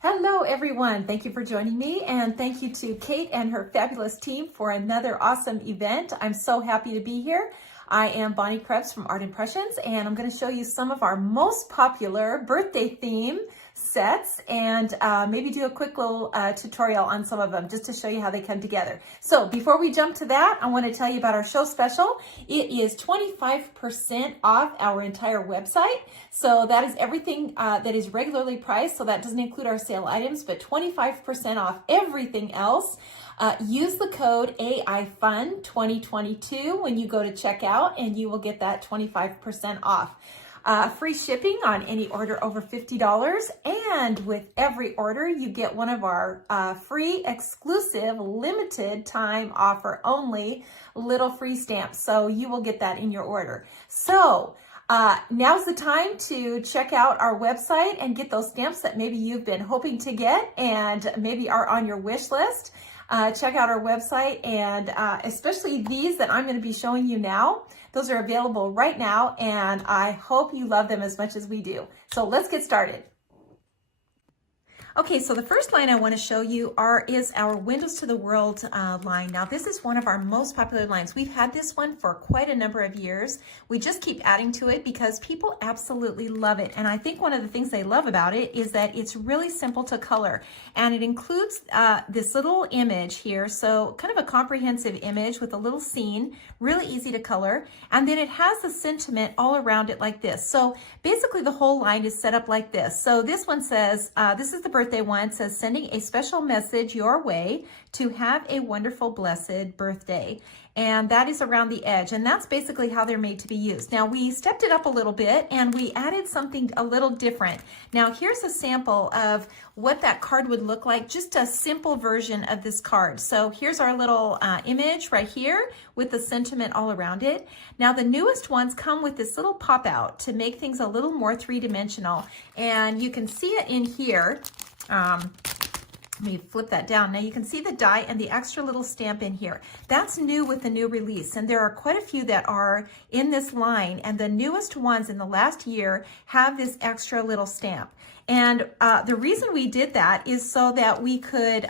Hello everyone, thank you for joining me, and thank you to Kate and her fabulous team for another awesome event. I'm so happy to be here. I am Bonnie Krebs from Art Impressions, and I'm going to show you some of our most popular birthday theme sets and maybe do a quick little tutorial on some of them just to show you how they come together. So before we jump to that, I want to tell you about our show special. It is 25% off our entire website. So that is everything that is regularly priced. So that doesn't include our sale items, but 25% off everything else. Use the code AIFUN2022 when you go to checkout, and you will get that 25% off. Free shipping on any order over $50, and with every order you get one of our free exclusive limited time offer only little free stamps, so you will get that in your order. So now's the time to check out our website and get those stamps that maybe you've been hoping to get and maybe are on your wish list. Check out our website, and especially these that I'm going to be showing you now. Those are available right now, and I hope you love them as much as we do. So let's get started. Okay, so the first line I want to show you is our Windows to the World line. Now, this is one of our most popular lines. We've had this one for quite a number of years. We just keep adding to it because people absolutely love it. And I think one of the things they love about it is that it's really simple to color. And it includes this little image here, so kind of a comprehensive image with a little scene, really easy to color. And then it has the sentiment all around it like this. So basically the whole line is set up like this. So this one says, this is the birthday one, says, sending a special message your way to have a wonderful, blessed birthday. And that is around the edge, and that's basically how they're made to be used. Now, we stepped it up a little bit and we added something a little different. Now, here's a sample of what that card would look like, just a simple version of this card. So here's our little image right here with the sentiment all around it. Now, the newest ones come with this little pop out to make things a little more three-dimensional, and you can see it in here. Let me flip that down. Now you can see the die and the extra little stamp in here. That's new with the new release, and there are quite a few that are in this line, and the newest ones in the last year have this extra little stamp. And the reason we did that is so that we could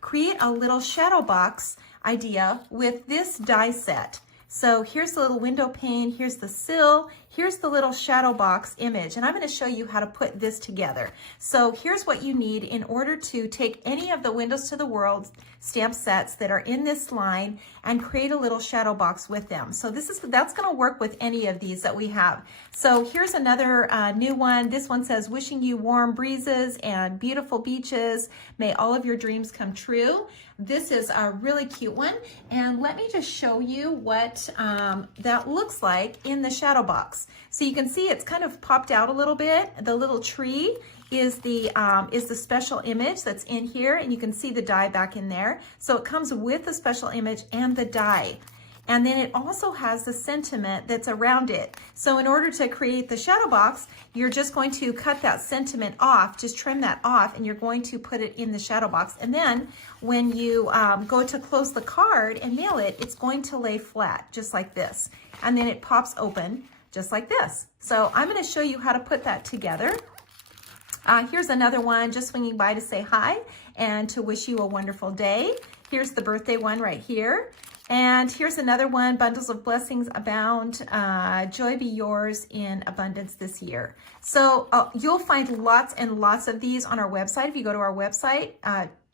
create a little shadow box idea with this die set. So here's the little window pane, here's the sill, here's the little shadow box image, and I'm going to show you how to put this together. So here's what you need in order to take any of the Windows to the World stamp sets that are in this line and create a little shadow box with them. So that's going to work with any of these that we have. So here's another new one. This one says, wishing you warm breezes and beautiful beaches. May all of your dreams come true. This is a really cute one, and let me just show you what that looks like in the shadow box. So you can see it's kind of popped out a little bit. The little tree is the special image that's in here, and you can see the die back in there. So it comes with the special image and the die. And then it also has the sentiment that's around it. So in order to create the shadow box, you're just going to cut that sentiment off, just trim that off, and you're going to put it in the shadow box. And then when you go to close the card and mail it, it's going to lay flat, just like this. And then it pops open, just like this. So I'm going to show you how to put that together. Here's another one, just swinging by to say hi and to wish you a wonderful day. Here's the birthday one right here. And here's another one, bundles of blessings abound, joy be yours in abundance this year. So you'll find lots and lots of these on our website. If you go to our website,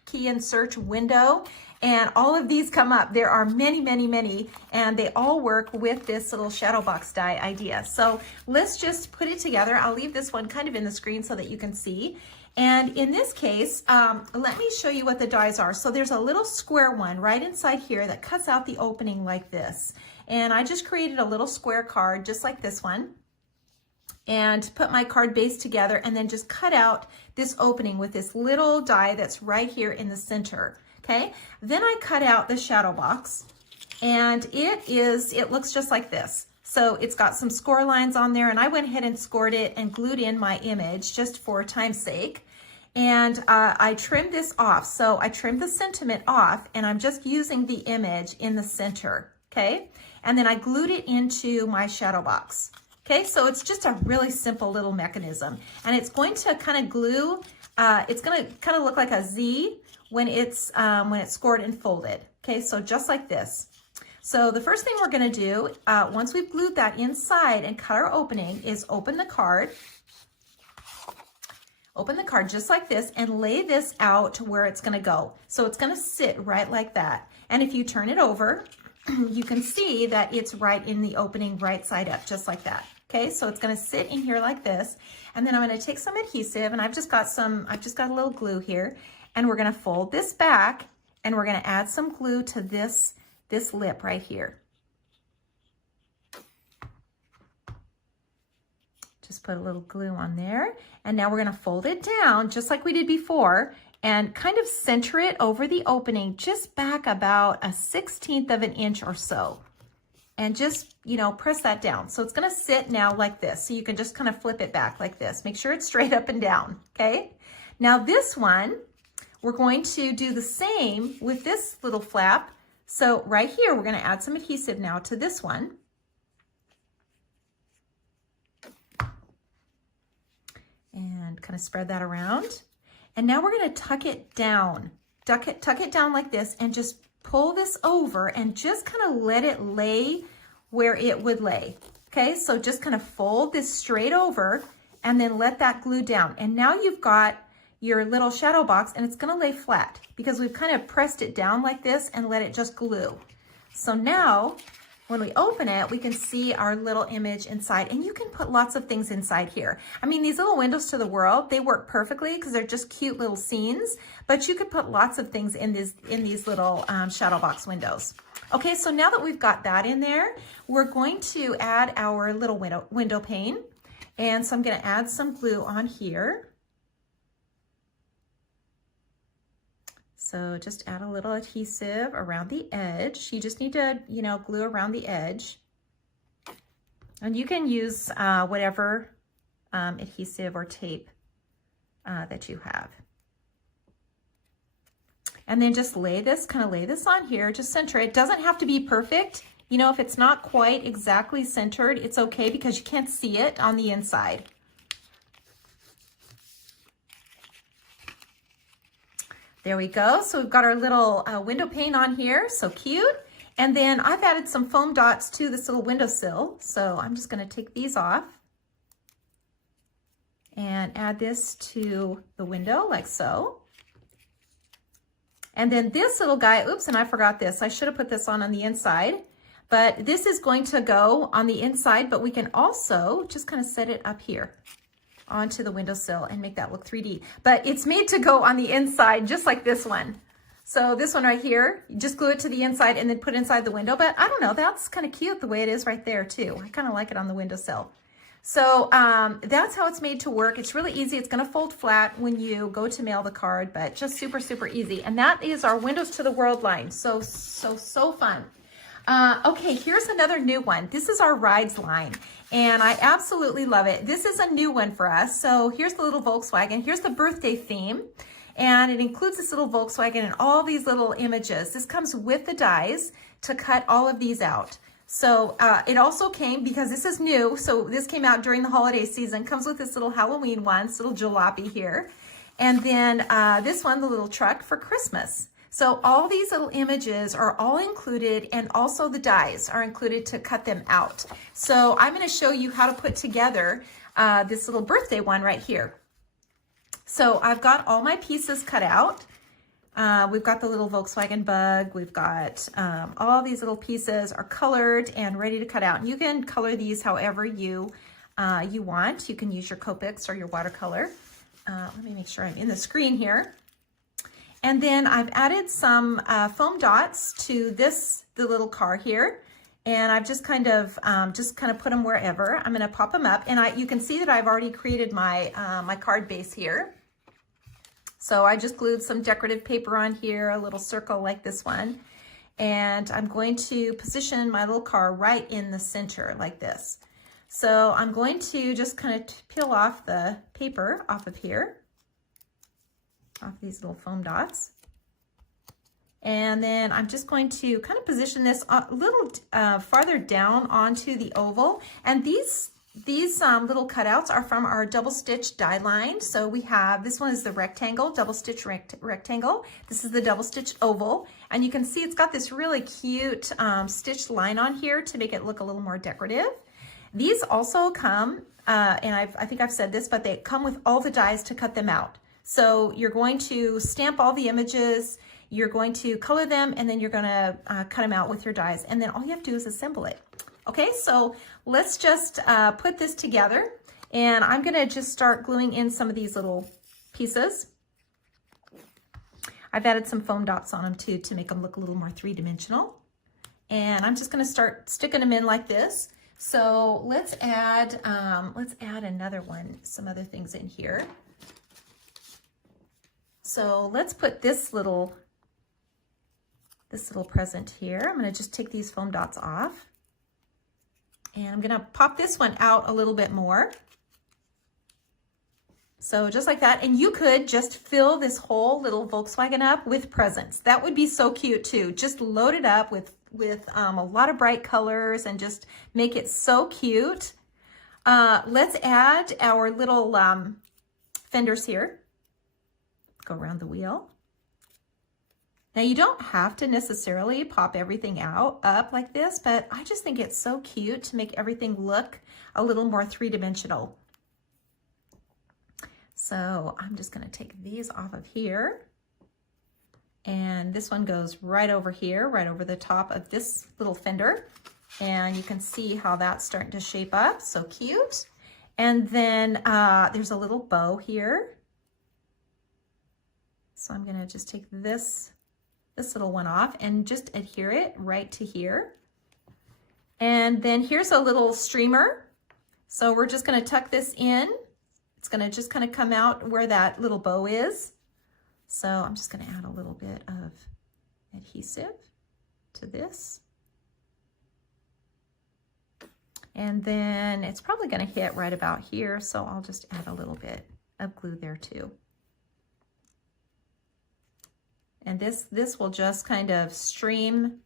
key in search window, and all of these come up. There are many, many, many, and they all work with this little shadow box die idea. So let's just put it together. I'll leave this one kind of in the screen so that you can see. And in this case, let me show you what the dies are. So there's a little square one right inside here that cuts out the opening like this. And I just created a little square card just like this one, and put my card base together, and then just cut out this opening with this little die that's right here in the center. Okay, then I cut out the shadow box, and it looks just like this. So it's got some score lines on there, and I went ahead and scored it and glued in my image just for time's sake. And I trimmed this off. So I trimmed the sentiment off, and I'm just using the image in the center, okay? And then I glued it into my shadow box. Okay, so it's just a really simple little mechanism, and it's going to kind of glue it's gonna kind of look like a Z when it's scored and folded. Okay, so just like this. So the first thing we're gonna do, once we've glued that inside and cut our opening, is open the card. Open the card just like this and lay this out to where it's gonna go. So it's gonna sit right like that. And if you turn it over, you can see that it's right in the opening, right side up, just like that. Okay, so it's gonna sit in here like this. And then I'm gonna take some adhesive, and I've just got a little glue here, and we're gonna fold this back, and we're gonna add some glue to this lip right here. Just put a little glue on there. And now we're gonna fold it down just like we did before and kind of center it over the opening, just back about a 1/16 of an inch or so. And just, you know, press that down. So it's gonna sit now like this. So you can just kind of flip it back like this. Make sure it's straight up and down, okay? Now this one, we're going to do the same with this little flap. So right here, we're gonna add some adhesive now to this one. And kind of spread that around. And now we're gonna tuck it down. Tuck it down like this and just pull this over and just kind of let it lay where it would lay. Okay, so just kind of fold this straight over and then let that glue down. And now you've got your little shadow box, and it's gonna lay flat because we've kind of pressed it down like this and let it just glue. So now, when we open it, we can see our little image inside, and you can put lots of things inside here. I mean, these little windows to the world, they work perfectly because they're just cute little scenes, but you could put lots of things in these little shadow box windows. Okay, so now that we've got that in there, we're going to add our little window pane. And so I'm gonna add some glue on here. So just add a little adhesive around the edge. You just need to, you know, glue around the edge. And you can use whatever adhesive or tape that you have. And then just lay this on here, just center it. It doesn't have to be perfect. You know, if it's not quite exactly centered, it's okay because you can't see it on the inside. There we go. So we've got our little window pane on here, so cute. And then I've added some foam dots to this little windowsill. So I'm just gonna take these off and add this to the window like so. And then this little guy, oops, and I forgot this. I should have put this on the inside, but this is going to go on the inside, but we can also just kind of set it up here onto the windowsill and make that look 3D. But it's made to go on the inside, just like this one. So this one right here, you just glue it to the inside and then put it inside the window. But I don't know, that's kind of cute the way it is right there too. I kind of like it on the windowsill. So that's how it's made to work. It's really easy. It's gonna fold flat when you go to mail the card, but just super, super easy. And that is our Windows to the World line. So fun. Okay, here's another new one. This is our Rides line, and I absolutely love it. This is a new one for us. So here's the little Volkswagen. Here's the birthday theme, and it includes this little Volkswagen and all these little images. This comes with the dies to cut all of these out. So it also came, because this is new, so this came out during the holiday season, comes with this little Halloween one, this little jalopy here. And then this one, the little truck for Christmas. So all these little images are all included, and also the dies are included to cut them out. So I'm gonna show you how to put together this little birthday one right here. So I've got all my pieces cut out. We've got the little Volkswagen bug. We've got all these little pieces are colored and ready to cut out. And you can color these however you want. You can use your Copics or your watercolor. Let me make sure I'm in the screen here. And then I've added some foam dots to the little car here. And I've just kind of put them wherever. I'm gonna pop them up, and you can see that I've already created my, my card base here. So I just glued some decorative paper on here, a little circle like this one. And I'm going to position my little car right in the center like this. So I'm going to just kind of peel off the paper off of here, off these little foam dots. And then I'm just going to kind of position this a little farther down onto the oval. And these these little cutouts are from our double stitch die line. So we have, this one is the rectangle, double stitch rectangle. This is the double stitch oval. And you can see it's got this really cute stitched line on here to make it look a little more decorative. These also come, and I think I've said this, but they come with all the dies to cut them out. So you're going to stamp all the images, you're going to color them, and then you're gonna cut them out with your dies. And then all you have to do is assemble it. Okay, so let's just put this together, and I'm gonna just start gluing in some of these little pieces. I've added some foam dots on them too to make them look a little more three-dimensional. And I'm just gonna start sticking them in like this. So let's add another one, some other things in here. So let's put this little present here. I'm gonna just take these foam dots off. And I'm gonna pop this one out a little bit more. So just like that. And you could just fill this whole little Volkswagen up with presents. That would be so cute too. Just load it up with a lot of bright colors and just make it so cute. Let's add our little fenders here. Go around the wheel. Now you don't have to necessarily pop everything up like this, but I just think it's so cute to make everything look a little more three-dimensional. So I'm just gonna take these off of here. And this one goes right over here, right over the top of this little fender. And you can see how that's starting to shape up, so cute. And then there's a little bow here. So I'm gonna just take this little one off and just adhere it right to here. And then here's a little streamer. So we're just gonna tuck this in. It's gonna just kind of come out where that little bow is. So I'm just gonna add a little bit of adhesive to this. And then it's probably gonna hit right about here. So I'll just add a little bit of glue there too. And this will just kind of stream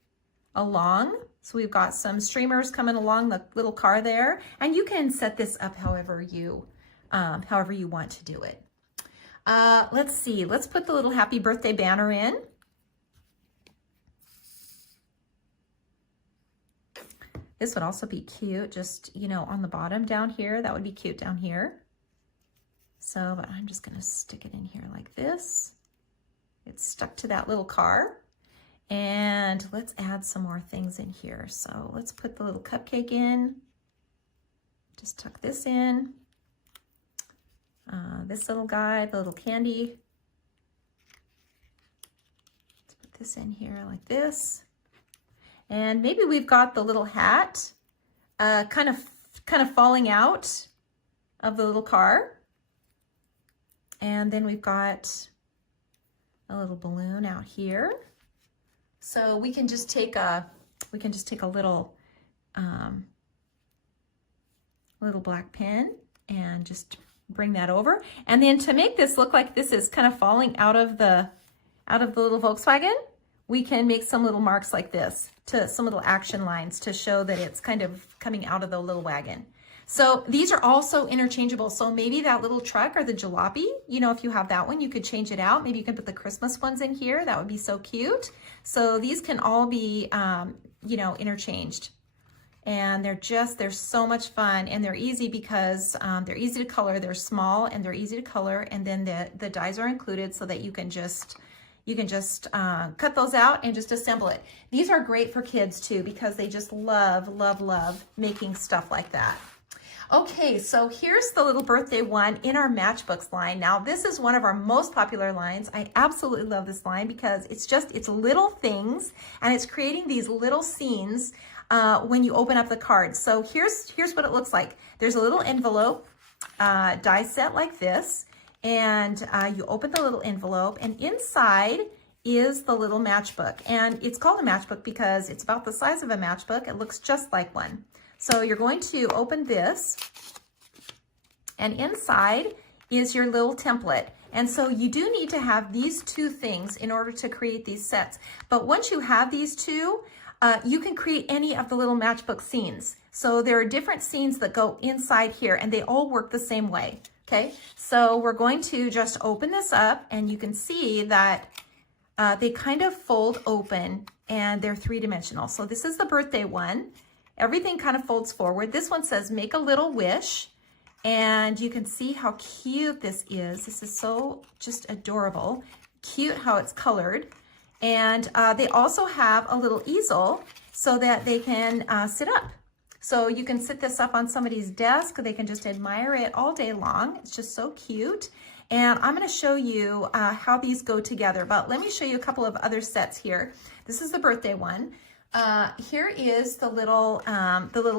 along. So we've got some streamers coming along the little car there, and you can set this up however you want to do it. Let's see, let's put the little happy birthday banner in. This would also be cute, just, you know, on the bottom down here. That would be cute down here. So, but I'm just gonna stick it in here like this. It's stuck to that little car. And let's add some more things in here. So let's put the little cupcake in. Just tuck this in. This little guy, the little candy. Let's put this in here like this. And maybe we've got the little hat kind of falling out of the little car. And then we've got a little balloon out here. So we can just take a little black pen and just bring that over. And then to make this look like this is kind of falling out of the little Volkswagen, we can make some little marks like this, to some little action lines to show that it's kind of coming out of the little wagon. So these are also interchangeable. So maybe that little truck or the jalopy, you know, if you have that one, you could change it out. Maybe you can put the Christmas ones in here. That would be so cute. So these can all be, you know, interchanged. And they're so much fun, and they're easy because they're easy to color. They're small and they're easy to color. And then the dies are included so that you can just cut those out and just assemble it. These are great for kids too, because they just love, love, love making stuff like that. Okay, so here's the little birthday one in our matchbooks line. Now, this is one of our most popular lines. I absolutely love this line because it's little things, and it's creating these little scenes when you open up the cards. So here's what it looks like. There's a little envelope die set like this, and you open the little envelope, and inside is the little matchbook. And it's called a matchbook because it's about the size of a matchbook. It looks just like one. So you're going to open this, and inside is your little template. And so you do need to have these two things in order to create these sets. But once you have these two, you can create any of the little matchbook scenes. So there are different scenes that go inside here, and they all work the same way, okay? So we're going to just open this up, and you can see that they kind of fold open, and they're three-dimensional. So this is the birthday one. Everything kind of folds forward. This one says, make a little wish. And you can see how cute this is. This is so just adorable. Cute how it's colored. And they also have a little easel so that they can sit up. So you can sit this up on somebody's desk. They can just admire it all day long. It's just so cute. And I'm going to show you how these go together. But let me show you a couple of other sets here. This is the birthday one. Here is the little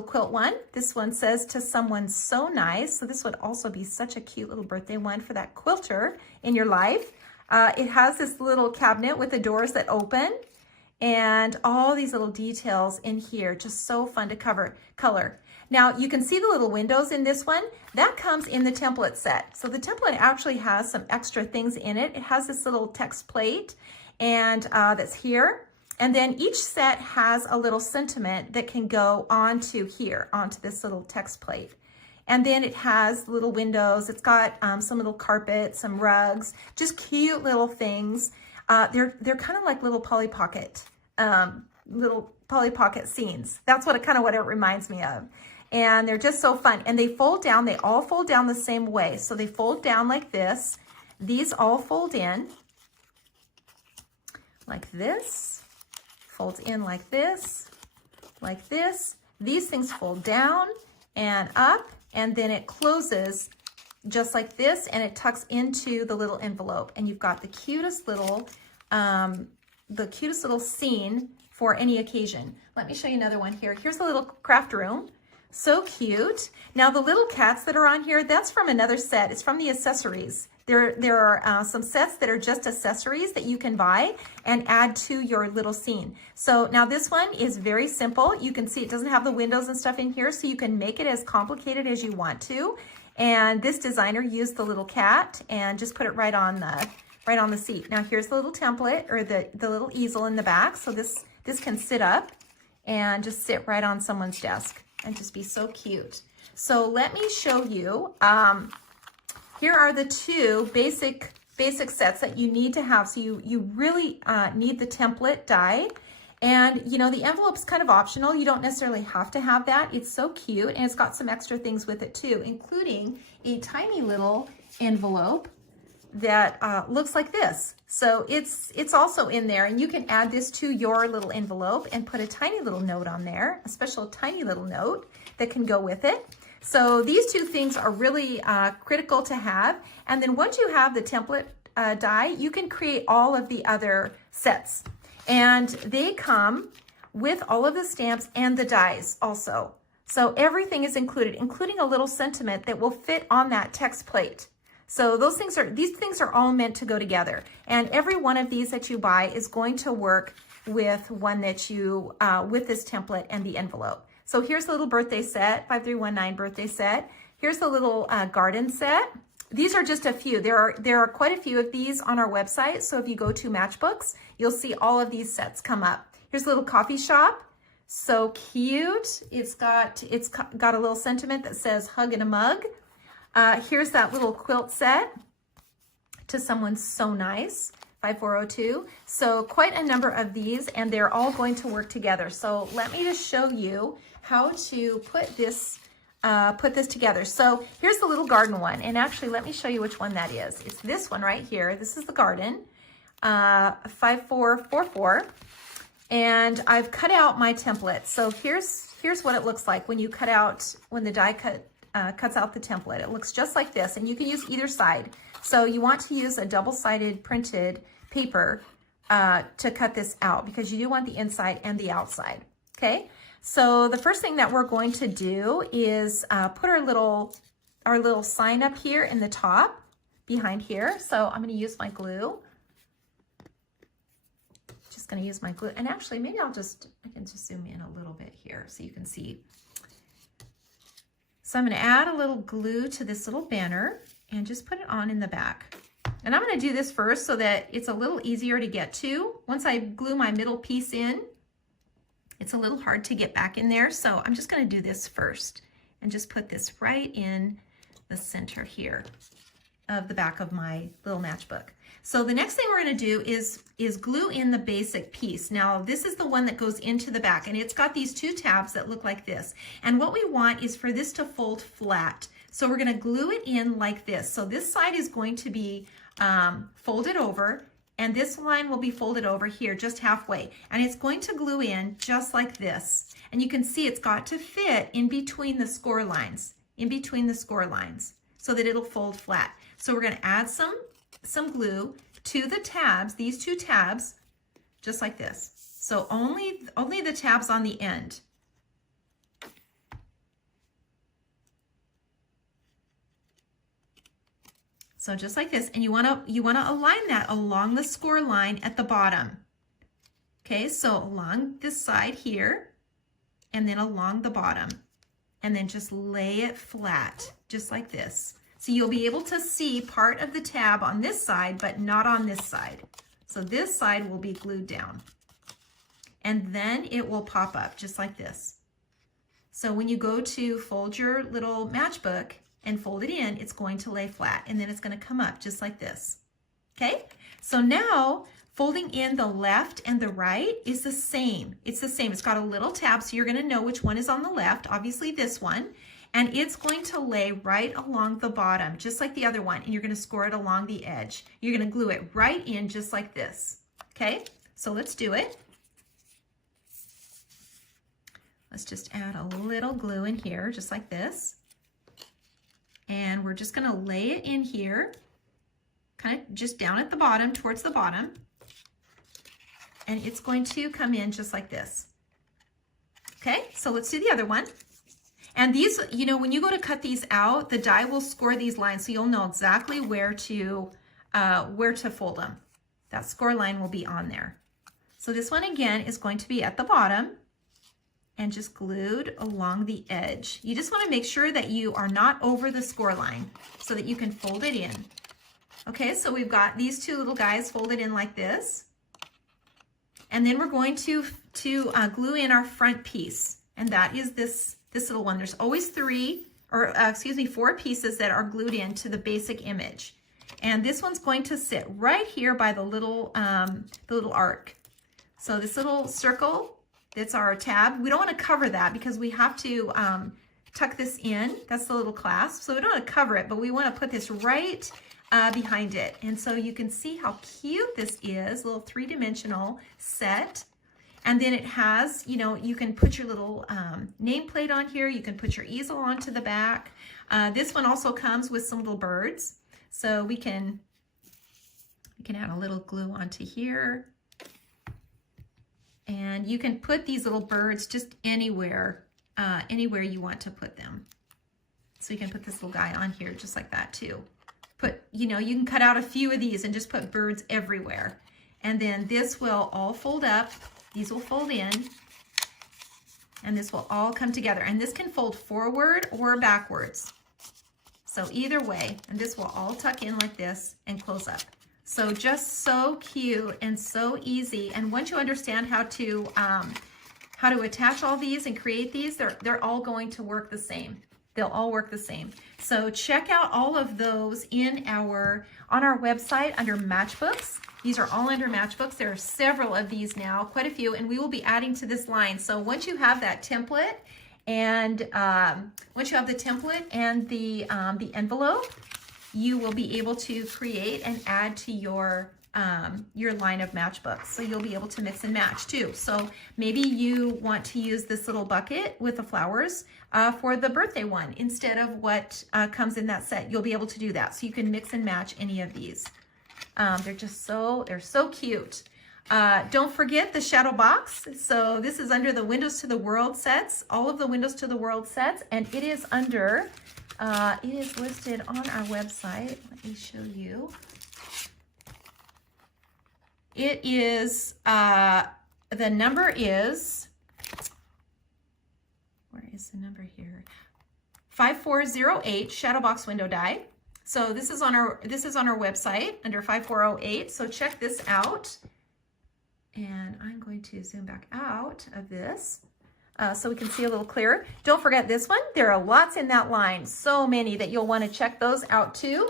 quilt one. This one says, to someone so nice. So this would also be such a cute little birthday one for that quilter in your life. It has this little cabinet with the doors that open, and all these little details in here, just so fun to color. Now you can see the little windows in this one. That comes in the template set. So the template actually has some extra things in it. It has this little text plate, and that's here. And then each set has a little sentiment that can go onto here, onto this little text plate. And then it has little windows. It's got some little carpet, some rugs, just cute little things. They're kind of like little Polly Pocket scenes. That's what it reminds me of. And they're just so fun. And they fold down. They all fold down the same way. So they fold down like this. These all fold in like this. Folds in like this, like this. These things fold down and up, and then it closes just like this, and it tucks into the little envelope. And you've got the cutest little scene for any occasion. Let me show you another one here. Here's a little craft room. So cute. Now the little cats that are on here, that's from another set. It's from the accessories. There are some sets that are just accessories that you can buy and add to your little scene. So now this one is very simple. You can see it doesn't have the windows and stuff in here, so you can make it as complicated as you want to. And this designer used the little cat and just put it right on the seat. Now here's the little template, or the little easel in the back. So this can sit up and just sit right on someone's desk and just be so cute. So let me show you. Here are the two basic sets that you need to have. So you really need the template die. And you know, the envelope's kind of optional. You don't necessarily have to have that. It's so cute, and it's got some extra things with it too, including a tiny little envelope that looks like this. So it's also in there, and you can add this to your little envelope and put a tiny little note on there, a special tiny little note that can go with it. So these two things are really critical to have. And then once you have the template die, you can create all of the other sets. And they come with all of the stamps and the dies also. So everything is included, including a little sentiment that will fit on that text plate. So these things are all meant to go together. And every one of these that you buy is going to work with one that you, with this template and the envelope. So here's the little birthday set, 5319 birthday set. Here's the little garden set. These are just a few. There are quite a few of these on our website. So if you go to Matchbooks, you'll see all of these sets come up. Here's a little coffee shop. So cute. It's got a little sentiment that says hug in a mug. Here's that little quilt set, to someone so nice. 5402. So quite a number of these, and they're all going to work together. So let me just show you how to put this together. So here's the little garden one, and actually let me show you which one that is. It's this one right here. This is the garden, 5444, and I've cut out my template. So here's what it looks like when you cut out, when the die cuts out the template. It looks just like this, and you can use either side. So you want to use a double-sided printed paper to cut this out, because you do want the inside and the outside, okay? So the first thing that we're going to do is put our little sign up here in the top behind here. So I'm going to use my glue. Just going to use my glue, and actually maybe I can just zoom in a little bit here so you can see. So I'm going to add a little glue to this little banner and just put it on in the back. And I'm going to do this first so that it's a little easier to get to. Once I glue my middle piece in, It's a little hard to get back in there, so I'm just going to do this first and just put this right in the center here of the back of my little matchbook. So the next thing we're going to do is glue in the basic piece. Now this is the one that goes into the back, and it's got these two tabs that look like this. And what we want is for this to fold flat. So we're going to glue it in like this. So this side is going to be folded over, and this line will be folded over here just halfway. And it's going to glue in just like this. And you can see it's got to fit in between the score lines, so that it'll fold flat. So we're going to add some glue to the tabs, these two tabs, just like this. So only the tabs on the end. So just like this, and you want to align that along the score line at the bottom. Okay, so along this side here, and then along the bottom, and then just lay it flat, just like this. So you'll be able to see part of the tab on this side, but not on this side. So this side will be glued down. And then it will pop up just like this. So when you go to fold your little matchbook and fold it in, it's going to lay flat, and then it's going to come up just like this. Okay? So now folding in the left and the right is the same. It's the same. It's got a little tab, so you're going to know which one is on the left, obviously this one. And it's going to lay right along the bottom, just like the other one, and you're going to score it along the edge. You're going to glue it right in just like this. Okay, so let's do it. Let's just add a little glue in here, just like this. And we're just going to lay it in here, kind of just down at the bottom, towards the bottom. And it's going to come in just like this. Okay, so let's do the other one. And these, you know, when you go to cut these out, the die will score these lines, so you'll know exactly where to fold them. That score line will be on there. So this one again is going to be at the bottom and just glued along the edge. You just want to make sure that you are not over the score line so that you can fold it in. Okay, so we've got these two little guys folded in like this. And then we're going to glue in our front piece, and that is this little one. There's always four pieces that are glued into the basic image. And this one's going to sit right here by the little arc. So this little circle, that's our tab. We don't want to cover that because we have to tuck this in. That's the little clasp. So we don't want to cover it, but we want to put this right behind it. And so you can see how cute this is, a little three-dimensional set. And then it has, you know, you can put your little nameplate on here. You can put your easel onto the back. This one also comes with some little birds. So we can add a little glue onto here. And you can put these little birds just anywhere you want to put them. So you can put this little guy on here just like that too. You can cut out a few of these and just put birds everywhere. And then this will all fold up. These will fold in, and this will all come together. And this can fold forward or backwards. So either way, and this will all tuck in like this and close up. So just so cute and so easy. And once you understand how to attach all these and create these, they're all going to work the same. They'll all work the same. So check out all of those on our website under matchbooks. These are all under matchbooks. There are several of these now, quite a few, and we will be adding to this line. So once you have that template and the envelope, you will be able to create and add to your line of matchbooks. So you'll be able to mix and match too. So maybe you want to use this little bucket with the flowers for the birthday one instead of what comes in that set. You'll be able to do that. So you can mix and match any of these. They're so cute. Don't forget the shadow box. So this is under the Windows to the World sets, all of the Windows to the World sets, and it is under, it is listed on our website. Let me show you. It is, the number is, where is the number here? 5408 shadow box window die. So this is on our website under 5408. So check this out. And I'm going to zoom back out of this so we can see a little clearer. Don't forget this one. There are lots in that line, so many that you'll want to check those out too.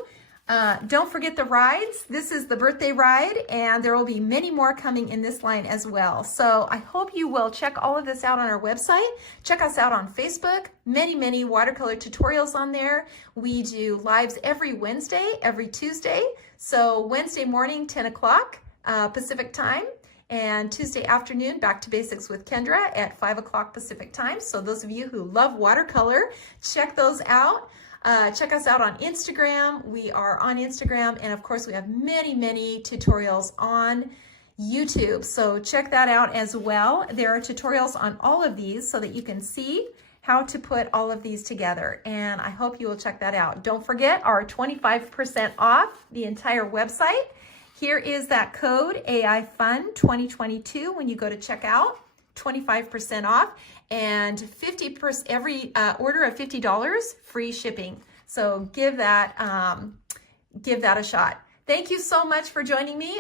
Don't forget the rides. This is the birthday ride, and there will be many more coming in this line as well. So I hope you will check all of this out on our website. Check us out on Facebook. Many watercolor tutorials on there. We do lives every Wednesday, every Tuesday. So Wednesday morning, 10 o'clock Pacific time. And Tuesday afternoon, Back to Basics with Kendra at 5 o'clock Pacific time. So those of you who love watercolor, check those out. Check us out on Instagram. We are on Instagram. And of course, we have many tutorials on YouTube. So check that out as well. There are tutorials on all of these so that you can see how to put all of these together. And I hope you will check that out. Don't forget our 25% off the entire website. Here is that code AIFUN 2022 when you go to checkout, 25% off, and 50% every order of $50 free shipping. So give that a shot. Thank you so much for joining me.